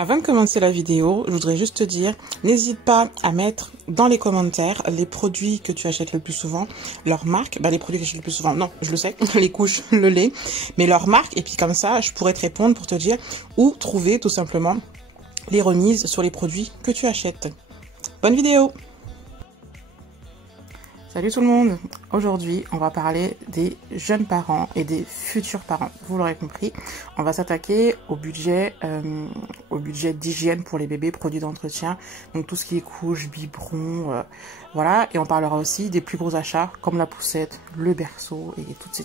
Avant de commencer la vidéo, je voudrais juste te dire, n'hésite pas à mettre dans les commentaires les produits que tu achètes le plus souvent, leur marque, les produits que j'achète le plus souvent, non, je le sais, les couches, le lait, mais leur marque, et puis comme ça, je pourrais te répondre pour te dire où trouver tout simplement les remises sur les produits que tu achètes. Bonne vidéo! Salut tout le monde! Aujourd'hui, on va parler des jeunes parents et des futurs parents. Vous l'aurez compris, on va s'attaquer au budget d'hygiène pour les bébés, produits d'entretien, donc tout ce qui est couches, biberons, voilà. Et on parlera aussi des plus gros achats comme la poussette, le berceau et toutes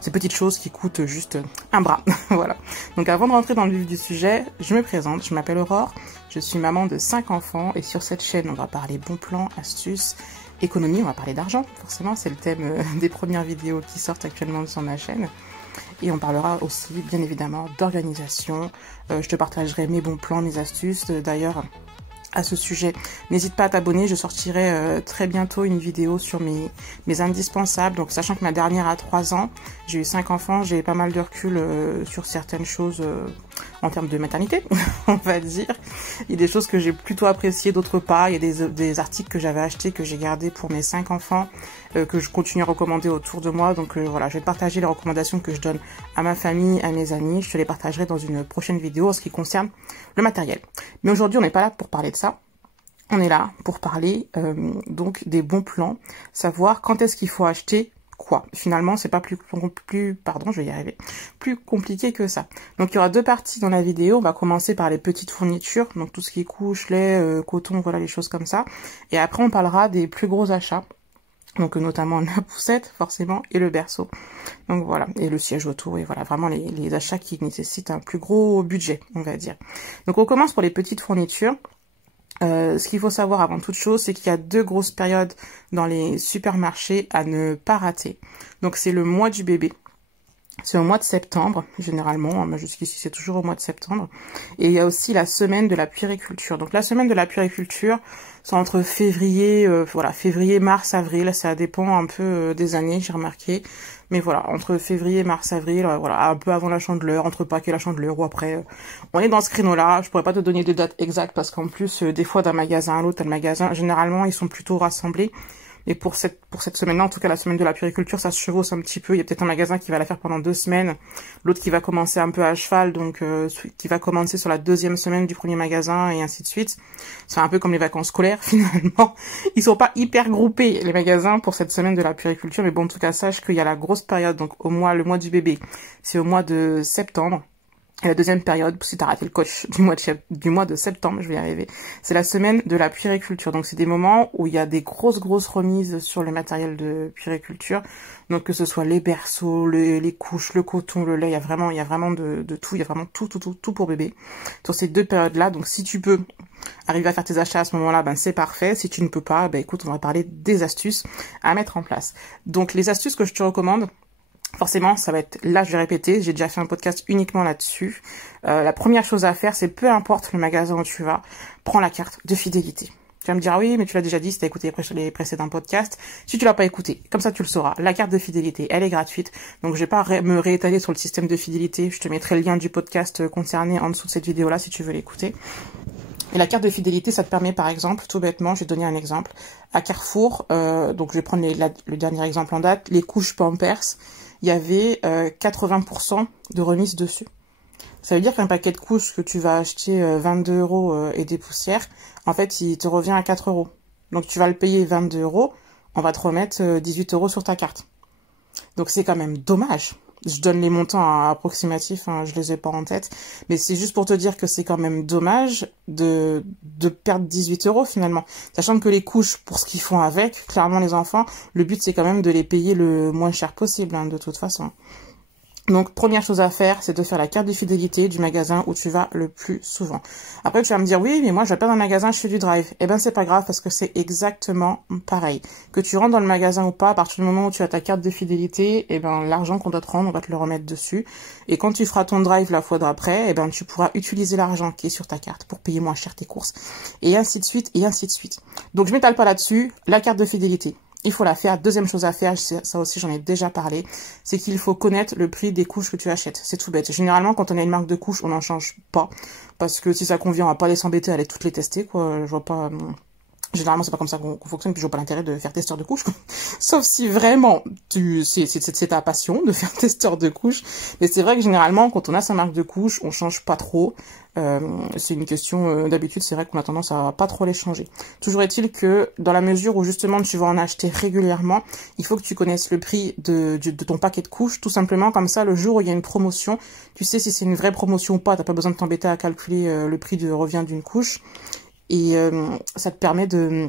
ces petites choses qui coûtent juste un bras. Voilà. Donc avant de rentrer dans le vif du sujet, je me présente, je m'appelle Aurore, je suis maman de 5 enfants et sur cette chaîne, on va parler bons plans, astuces, économie, on va parler d'argent, forcément, c'est le thème des premières vidéos qui sortent actuellement sur ma chaîne. Et on parlera aussi, bien évidemment, d'organisation. Je te partagerai mes bons plans, mes astuces. D'ailleurs, à ce sujet, n'hésite pas à t'abonner, je sortirai très bientôt une vidéo sur mes indispensables. Donc sachant que ma dernière a 3 ans, j'ai eu 5 enfants, j'ai pas mal de recul sur certaines choses en termes de maternité, on va dire. Il y a des choses que j'ai plutôt appréciées, d'autres pas. Il y a des articles que j'avais achetés, que j'ai gardés pour mes 5 enfants, que je continue à recommander autour de moi. Donc voilà, je vais partager les recommandations que je donne à ma famille, à mes amis. Je te les partagerai dans une prochaine vidéo en ce qui concerne le matériel. Mais aujourd'hui, on n'est pas là pour parler de ça. On est là pour parler donc des bons plans, savoir quand est-ce qu'il faut acheter quoi. Finalement, c'est pas plus compliqué que ça. Donc il y aura 2 parties dans la vidéo. On va commencer par les petites fournitures, donc tout ce qui est couches, lait, coton, voilà les choses comme ça. Et après on parlera des plus gros achats. Donc notamment la poussette forcément et le berceau. Donc voilà, et le siège autour et voilà vraiment les achats qui nécessitent un plus gros budget, on va dire. Donc on commence pour les petites fournitures. Ce qu'il faut savoir avant toute chose, c'est qu'il y a 2 grosses périodes dans les supermarchés à ne pas rater. Donc c'est le mois du bébé. C'est au mois de septembre, généralement, jusqu'ici c'est toujours au mois de septembre. Et il y a aussi la semaine de la puériculture. Donc la semaine de la puériculture, c'est entre février, février, mars, avril, ça dépend un peu des années, j'ai remarqué. Mais voilà, entre février, mars, avril, voilà, un peu avant la Chandeleur, entre Pâques et la Chandeleur, ou après, on est dans ce créneau-là. Je pourrais pas te donner de date exacte parce qu'en plus, des fois d'un magasin à l'autre, le magasin, généralement, ils sont plutôt rassemblés. Et pour cette semaine-là, en tout cas la semaine de la puériculture, ça se chevauche un petit peu. Il y a peut-être un magasin qui va la faire pendant 2 semaines, l'autre qui va commencer un peu à cheval, donc qui va commencer sur la 2e semaine du premier magasin et ainsi de suite. C'est un peu comme les vacances scolaires finalement. Ils sont pas hyper groupés les magasins pour cette semaine de la puériculture, mais bon en tout cas sache qu'il y a la grosse période, donc le mois du bébé, c'est au mois de septembre. Et la deuxième période, si t'as raté le coach du mois de septembre, je vais y arriver, c'est la semaine de la puériculture. Donc c'est des moments où il y a des grosses remises sur le matériel de puériculture. Donc que ce soit les berceaux, les couches, le coton, le lait, il y a vraiment de tout, il y a vraiment tout pour bébé. Sur ces 2 périodes-là, donc si tu peux arriver à faire tes achats à ce moment-là, c'est parfait. Si tu ne peux pas, écoute, on va parler des astuces à mettre en place. Donc les astuces que je te recommande, forcément, ça va être, là je vais répéter, j'ai déjà fait un podcast uniquement là-dessus. La première chose à faire, c'est peu importe le magasin où tu vas, prends la carte de fidélité. Tu vas me dire, ah oui, mais tu l'as déjà dit si tu as écouté les précédents podcasts. Si tu l'as pas écouté, comme ça tu le sauras. La carte de fidélité, elle est gratuite. Donc je vais pas me réétaler sur le système de fidélité. Je te mettrai le lien du podcast concerné en dessous de cette vidéo-là si tu veux l'écouter. Et la carte de fidélité, ça te permet par exemple, tout bêtement, je vais te donner un exemple. À Carrefour, donc je vais prendre le dernier exemple en date, les couches Pampers, il y avait 80% de remise dessus. Ça veut dire qu'un paquet de couches que tu vas acheter 22 € et des poussières, en fait, il te revient à 4 €. Donc tu vas le payer 22 €, on va te remettre 18 € sur ta carte. Donc c'est quand même dommage. Je donne les montants approximatifs, je les ai pas en tête, mais c'est juste pour te dire que c'est quand même dommage de perdre 18 € finalement. Sachant que les couches, pour ce qu'ils font avec, clairement les enfants, le but c'est quand même de les payer le moins cher possible, de toute façon. Donc, première chose à faire, c'est de faire la carte de fidélité du magasin où tu vas le plus souvent. Après, tu vas me dire, oui, mais moi, je vais pas dans le magasin, je fais du drive. Eh ben, c'est pas grave parce que c'est exactement pareil. Que tu rentres dans le magasin ou pas, à partir du moment où tu as ta carte de fidélité, eh ben, l'argent qu'on doit te rendre, on va te le remettre dessus. Et quand tu feras ton drive la fois d'après, eh ben, tu pourras utiliser l'argent qui est sur ta carte pour payer moins cher tes courses. Et ainsi de suite, et ainsi de suite. Donc, je m'étale pas là-dessus. La carte de fidélité. il faut la faire. Deuxième chose à faire, ça aussi j'en ai déjà parlé, c'est qu'il faut connaître le prix des couches que tu achètes. C'est tout bête. Généralement, quand on a une marque de couches, on n'en change pas. Parce que si ça convient, on va pas aller s'embêter à aller toutes les tester, quoi. Je vois pas... Généralement, c'est pas comme ça qu'on fonctionne, puis je vois pas l'intérêt de faire testeur de couches, quoi. Sauf si vraiment, c'est ta passion de faire testeur de couches. Mais c'est vrai que généralement, quand on a sa marque de couches, on change pas trop. C'est une question d'habitude, c'est vrai qu'on a tendance à pas trop les changer. Toujours est-il que, dans la mesure où justement tu vas en acheter régulièrement, il faut que tu connaisses le prix de ton paquet de couches, tout simplement, comme ça, le jour où il y a une promotion, tu sais si c'est une vraie promotion ou pas, t'as pas besoin de t'embêter à calculer le prix de revient d'une couche. Et ça te permet de...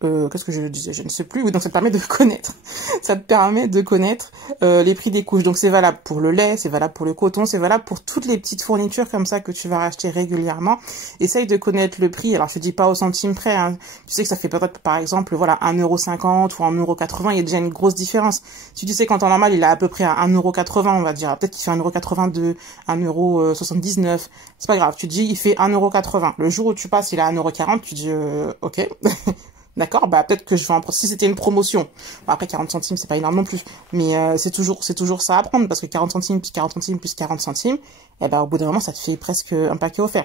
qu'est-ce que je disais? Je ne sais plus. Oui, donc ça te permet de connaître. Ça te permet de connaître les prix des couches. Donc c'est valable pour le lait, c'est valable pour le coton, c'est valable pour toutes les petites fournitures comme ça que tu vas racheter régulièrement. Essaye de connaître le prix. Alors je te dis pas au centime près, hein. Tu sais que ça fait peut-être par exemple voilà 1,50 € ou 1,80 €, il y a déjà une grosse différence. Si tu sais qu'en temps normal il est à peu près à 1,80 €, on va dire, peut-être qu'il fait 1,82 €, 1,79 €, c'est pas grave, tu te dis il fait 1,80 €. Le jour où tu passes il est à 1,40 €, tu dis ok. D'accord, bah peut-être que je vais en si c'était une promotion. Bon, après 40 centimes, c'est pas énorme non plus, mais c'est toujours ça à prendre parce que 40 centimes plus 40 centimes plus 40 centimes, eh ben au bout d'un moment ça te fait presque un paquet offert.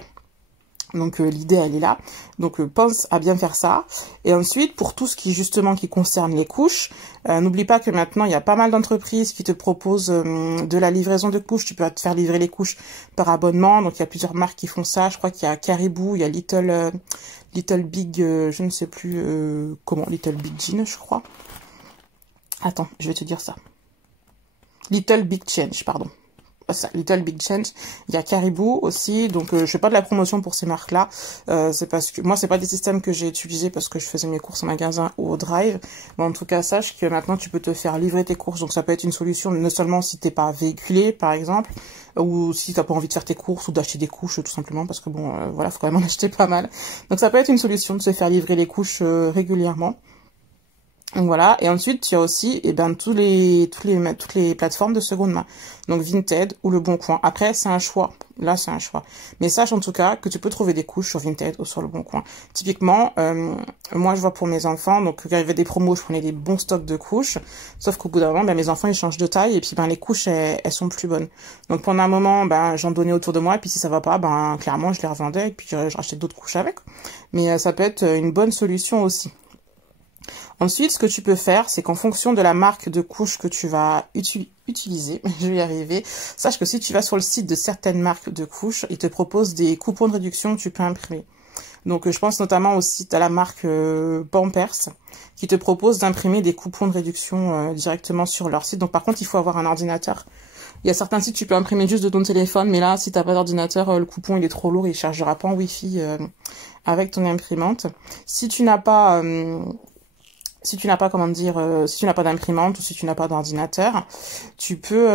Donc l'idée elle est là. Donc pense à bien faire ça. Et ensuite pour tout ce qui justement qui concerne les couches, n'oublie pas que maintenant il y a pas mal d'entreprises qui te proposent de la livraison de couches. Tu peux te faire livrer les couches par abonnement. Donc il y a plusieurs marques qui font ça. Je crois qu'il y a Caribou, il y a Little Big, je ne sais plus comment, Little Big Jean, je crois. Attends, je vais te dire ça. Little Big Change, pardon. Ça, Little Big Change. Il y a Caribou aussi, donc je fais pas de la promotion pour ces marques-là. C'est parce que moi, c'est pas des systèmes que j'ai utilisés parce que je faisais mes courses en magasin ou au drive. Mais en tout cas, sache que maintenant, tu peux te faire livrer tes courses. Donc ça peut être une solution, non seulement si t'es pas véhiculé, par exemple, ou si t'as pas envie de faire tes courses ou d'acheter des couches, tout simplement, parce que bon, voilà, faut quand même en acheter pas mal. Donc ça peut être une solution de se faire livrer les couches régulièrement. Donc voilà, et ensuite il y a aussi toutes les plateformes de seconde main. Donc Vinted ou Le Bon Coin. Après c'est un choix. Là c'est un choix. Mais sache en tout cas que tu peux trouver des couches sur Vinted ou sur Le Bon Coin. Typiquement, moi je vois pour mes enfants, donc quand il y avait des promos, je prenais des bons stocks de couches. Sauf qu'au bout d'un moment, mes enfants ils changent de taille et puis les couches elles sont plus bonnes. Donc pendant un moment, j'en donnais autour de moi et puis si ça va pas, clairement je les revendais et puis je rachetais d'autres couches avec. Mais ça peut être une bonne solution aussi. Ensuite, ce que tu peux faire, c'est qu'en fonction de la marque de couche que tu vas utiliser, je vais y arriver, sache que si tu vas sur le site de certaines marques de couches, ils te proposent des coupons de réduction que tu peux imprimer. Donc, je pense notamment aussi à la marque Pampers, qui te propose d'imprimer des coupons de réduction directement sur leur site. Donc, par contre, il faut avoir un ordinateur. Il y a certains sites, tu peux imprimer juste de ton téléphone, mais là, si t'as pas d'ordinateur, le coupon, il est trop lourd, il chargera pas en Wi-Fi avec ton imprimante. Si tu n'as pas... si tu n'as pas, si tu n'as pas d'imprimante ou si tu n'as pas d'ordinateur, tu peux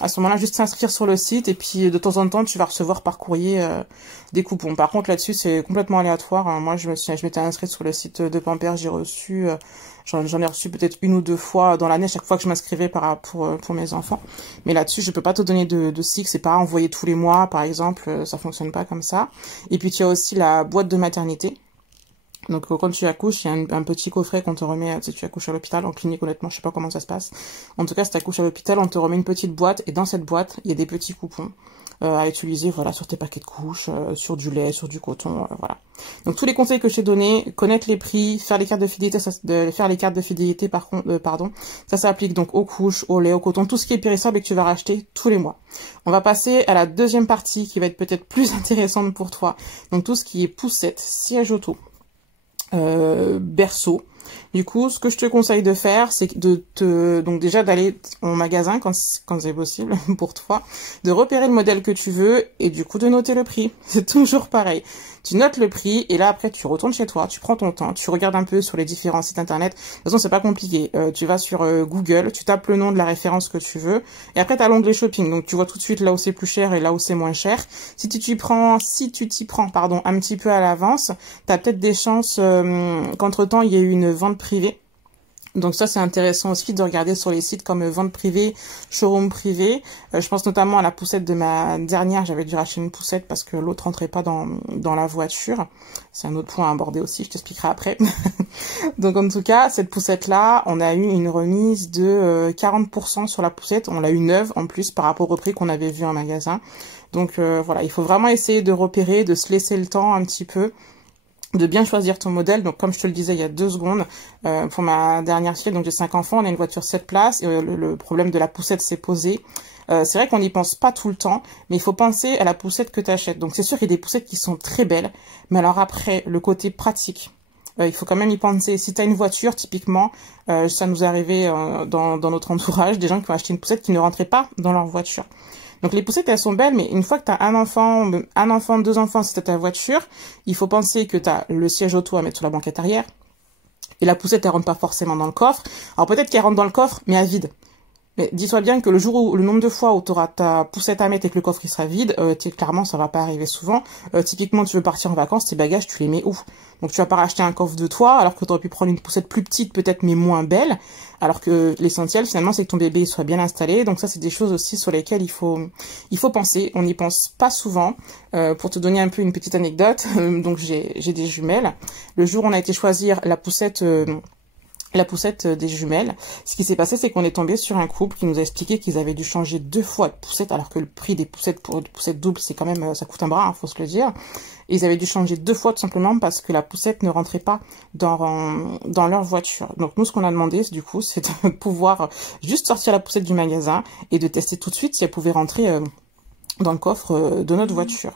à ce moment-là juste s'inscrire sur le site et puis de temps en temps tu vas recevoir par courrier des coupons. Par contre là-dessus c'est complètement aléatoire. Hein. Moi je m'étais inscrite sur le site de Pampers, j'ai reçu, j'en ai reçu peut-être 1 ou 2 fois dans l'année, chaque fois que je m'inscrivais pour mes enfants. Mais là-dessus je peux pas te donner de cycle, c'est pas envoyé tous les mois par exemple, ça fonctionne pas comme ça. Et puis tu as aussi la boîte de maternité. Donc quand tu accouches, il y a un petit coffret qu'on te remet, si tu accouches à l'hôpital, en clinique honnêtement, je sais pas comment ça se passe. En tout cas, si tu accouches à l'hôpital, on te remet une petite boîte et dans cette boîte, il y a des petits coupons à utiliser voilà sur tes paquets de couches, sur du lait, sur du coton, voilà. Donc tous les conseils que je t'ai donnés, connaître les prix, faire les cartes de fidélité, faire les cartes de fidélité pardon, ça s'applique donc aux couches, au lait, au coton, tout ce qui est périssable et que tu vas racheter tous les mois. On va passer à la deuxième partie qui va être peut-être plus intéressante pour toi. Donc tout ce qui est poussette, siège auto, berceau. Du coup, ce que je te conseille de faire, c'est donc déjà d'aller au magasin quand c'est possible pour toi, de repérer le modèle que tu veux et du coup de noter le prix. C'est toujours pareil. Tu notes le prix et là après tu retournes chez toi, tu prends ton temps, tu regardes un peu sur les différents sites internet. De toute façon, c'est pas compliqué. Tu vas sur Google, tu tapes le nom de la référence que tu veux et après tu as l'onglet shopping. Donc tu vois tout de suite là où c'est plus cher et là où c'est moins cher. Si tu t'y prends, un petit peu à l'avance, tu as peut-être des chances qu'entre-temps il y ait eu une vente privée Donc ça, c'est intéressant aussi de regarder sur les sites comme Vente Privée, Showroom Privé. Je pense notamment à la poussette de ma dernière. J'avais dû racheter une poussette parce que l'autre rentrait pas dans la voiture. C'est un autre point à aborder aussi, je t'expliquerai après. Donc en tout cas, cette poussette-là, on a eu une remise de 40% sur la poussette. On l'a eu neuve en plus par rapport au prix qu'on avait vu en magasin. Donc voilà, il faut vraiment essayer de repérer, de se laisser le temps un petit peu, de bien choisir ton modèle. Donc comme je te le disais il y a 2 secondes, pour ma dernière fille, donc j'ai 5 enfants, on a une voiture 7 places, et le problème de la poussette s'est posé. C'est vrai qu'on n'y pense pas tout le temps, mais il faut penser à la poussette que tu achètes. Donc c'est sûr qu'il y a des poussettes qui sont très belles, mais alors après, le côté pratique, il faut quand même y penser. Si tu as une voiture, typiquement, ça nous est arrivé dans notre entourage, des gens qui ont acheté une poussette qui ne rentrait pas dans leur voiture. Donc les poussettes, elles sont belles, mais une fois que tu as un enfant, 2 enfants, si tu as ta voiture, il faut penser que tu as le siège auto à mettre sur la banquette arrière. Et la poussette, elle rentre pas forcément dans le coffre. Alors peut-être qu'elle rentre dans le coffre, mais à vide. Mais dis-toi bien que le jour où, le nombre de fois où tu auras ta poussette à mettre et que le coffre il sera vide, clairement ça va pas arriver souvent. Typiquement tu veux partir en vacances, tes bagages tu les mets où? Donc tu vas pas racheter un coffre de toi alors que tu aurais pu prendre une poussette plus petite peut-être mais moins belle. Alors que l'essentiel finalement c'est que ton bébé soit bien installé. Donc ça c'est des choses aussi sur lesquelles il faut penser. On n'y pense pas souvent. Pour te donner un peu une petite anecdote, donc j'ai des jumelles. Le jour où on a été choisir la poussette des jumelles, ce qui s'est passé, c'est qu'on est tombé sur un couple qui nous a expliqué qu'ils avaient dû changer 2 fois de poussette, alors que le prix des poussettes pour une poussette double, c'est quand même, ça coûte un bras, hein, faut se le dire. Et ils avaient dû changer 2 fois tout simplement parce que la poussette ne rentrait pas dans leur voiture. Donc nous, ce qu'on a demandé, du coup, c'est de pouvoir juste sortir la poussette du magasin et de tester tout de suite si elle pouvait rentrer dans le coffre de notre voiture.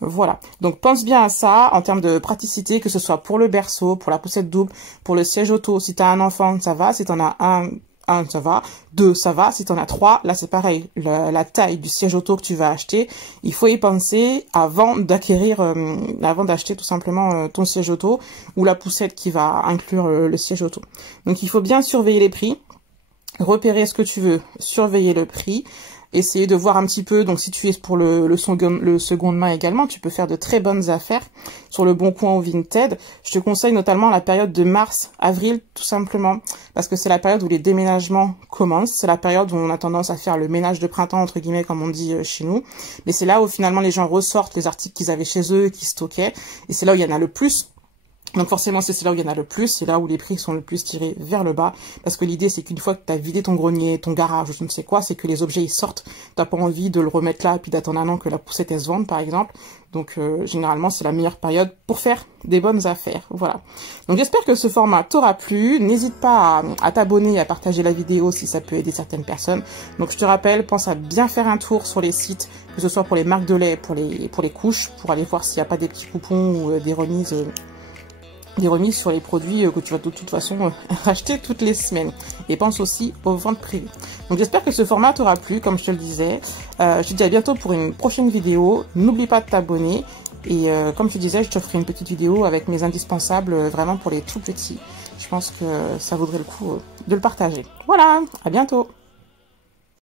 Voilà, donc pense bien à ça en termes de praticité, que ce soit pour le berceau, pour la poussette double, pour le siège auto. Si tu as un enfant, ça va. Si tu en as un, ça va. 2, ça va. Si tu en as 3, là c'est pareil. La taille du siège auto que tu vas acheter, il faut y penser avant d'acquérir, avant d'acheter tout simplement ton siège auto ou la poussette qui va inclure le siège auto. Donc il faut bien surveiller les prix, repérer ce que tu veux, surveiller le prix. Essayer de voir un petit peu, donc si tu es pour le seconde main également, tu peux faire de très bonnes affaires sur le Bon Coin ou Vinted. Je te conseille notamment la période de mars, avril, tout simplement, parce que c'est la période où les déménagements commencent. C'est la période où on a tendance à faire le ménage de printemps, entre guillemets, comme on dit chez nous. Mais c'est là où finalement les gens ressortent les articles qu'ils avaient chez eux, qu'ils stockaient. Et c'est là où il y en a le plus. Donc forcément, c'est là où il y en a le plus, c'est là où les prix sont le plus tirés vers le bas. Parce que l'idée, c'est qu'une fois que tu as vidé ton grenier, ton garage, je ne sais quoi, c'est que les objets, ils sortent. Tu n'as pas envie de le remettre là, puis d'attendre un an que la poussette, elle se vende, par exemple. Donc généralement, c'est la meilleure période pour faire des bonnes affaires. Voilà. Donc j'espère que ce format t'aura plu. N'hésite pas à t'abonner et à partager la vidéo si ça peut aider certaines personnes. Donc je te rappelle, pense à bien faire un tour sur les sites, que ce soit pour les marques de lait, pour les couches, pour aller voir s'il n'y a pas des petits coupons ou des remises sur les produits que tu vas de toute façon racheter toutes les semaines. Et pense aussi aux ventes privées. Donc j'espère que ce format t'aura plu, comme je te le disais. Je te dis à bientôt pour une prochaine vidéo. N'oublie pas de t'abonner. Et comme je te disais, je te ferai une petite vidéo avec mes indispensables vraiment pour les tout petits. Je pense que ça vaudrait le coup de le partager. Voilà, à bientôt.